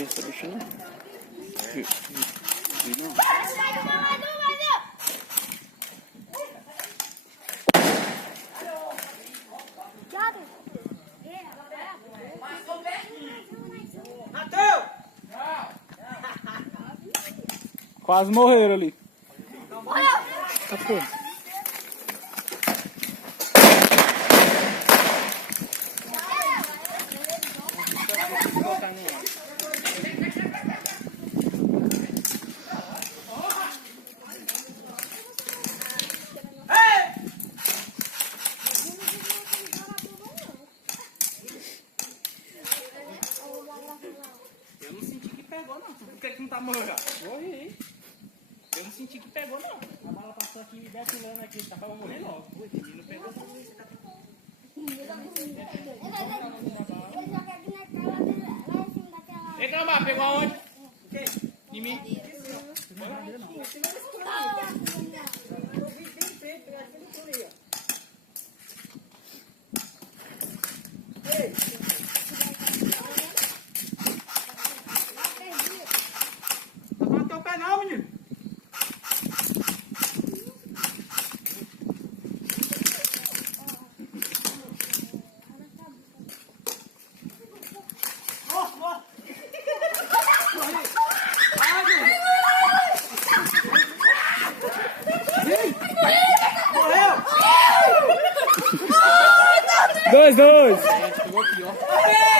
Essa bicha não. Não. Quase morreram ali. Tá pô. Eu não senti que pegou não. Por que não tá morrendo? Morri. Eu não senti que pegou não. A bala passou aqui defilando aqui, tá pra morrer logo. E não pegou não. Ei, Gambá, pegou aonde? O quê? Em mim? Não bateu o pé não, menino. Dois. Pegou aqui, ó.